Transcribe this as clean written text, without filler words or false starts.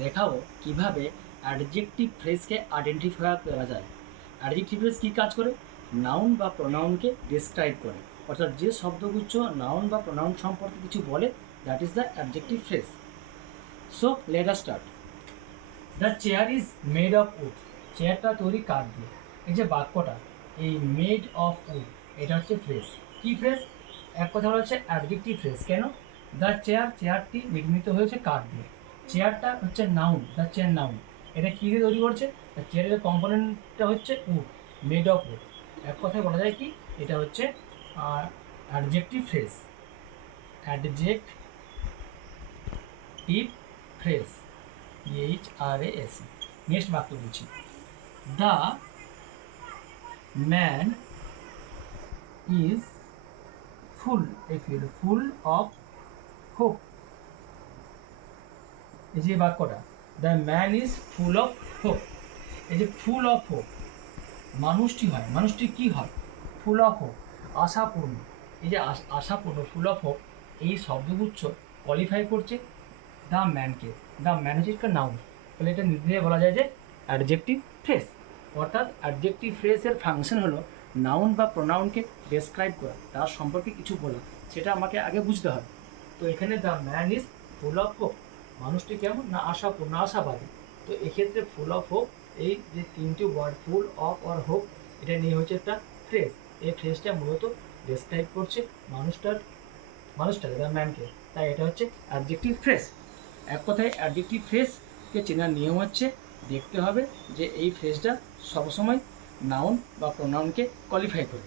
দেখাবো কিভাবে adjective ফ্রেজকে identify করা যায়। অ্যাডজেক্টিভ ফ্রেজ কী কাজ করে? নাউন বা প্রোনাউনকে ডিসক্রাইব করে, অর্থাৎ যে শব্দগুচ্ছ নাউন বা প্রোনাউন সম্পর্কে কিছু বলে, that is the adjective phrase. So let us start. The chair is made of wood. চেয়ারটা তৈরি কাঠ দিয়ে। এই যে বাক্যটা, এই মেড অফ উড, এটা হচ্ছে ফ্রেজ। কী ফ্রেজ? এক কথা বলা হচ্ছে অ্যাডজেক্টিভ ফ্রেজ। কেন? দ্য চেয়ার, চেয়ারটি নির্মিত হয়েছে কাঠ দিয়ে। চেয়ারটা হচ্ছে নাউন, দ্য চেয়ার নাউন। এটা কী দিয়ে তৈরি করছে? চেয়ারের কম্পোনেন্টটা হচ্ছে উড, মেড অফ উড। এক কথায় বলা যায় কি, এটা হচ্ছে adjective phrase. Adjective phrase, EHRAS। Next বাক্য বলছি, the man is full, full of hope. এই যে বাক্যটা, the man is full of hope. এই যে ফুল অফ হোপ, মানুষটি হয়, মানুষটি কি হয়? Full of hope, Ashapurna. এই যে আশাপূর্ণ, ফুল অফ হোপ, এই শব্দগুচ্ছ কোয়ালিফাই করছে দ্য ম্যানকে। দ্য ম্যান হচ্ছে একটা নাউন, তাহলে এটা নির্দ্বিধায় বলা যায় যে অ্যাডজেক্টিভ ফ্রেজ। অর্থাৎ অ্যাডজেক্টিভ ফ্রেজের ফাংশন হলো নাউন বা প্রোনাউনকে ডেসক্রাইব করা, তার সম্পর্কে কিছু বলা, সেটা আমাকে আগে বুঝতে হবে। তো এখানে the man is full of hope, মানুষটি কেমন না আশাপূর্ণ, আশাবাদী। তো এক্ষেত্রে ফুল অফ হোপ, এই যে তিনটি ওয়ার্ড ফুল অফ আর হোপ, এটা নিয়ে হচ্ছে একটা ফ্রেজ। এই ফ্রেজটা মূলত ডেসক্রাইব করছে মানুষটাকে, দ্য ম্যানকে, তাই এটা হচ্ছে অ্যাডজেক্টিভ ফ্রেজ। এক কথায় অ্যাডজেক্টিভ ফ্রেজকে চেনার নিয়ম হচ্ছে দেখতে হবে যে এই ফ্রেজটা সবসময় নাউন বা প্রোনাউনকে কোয়ালিফাই করে।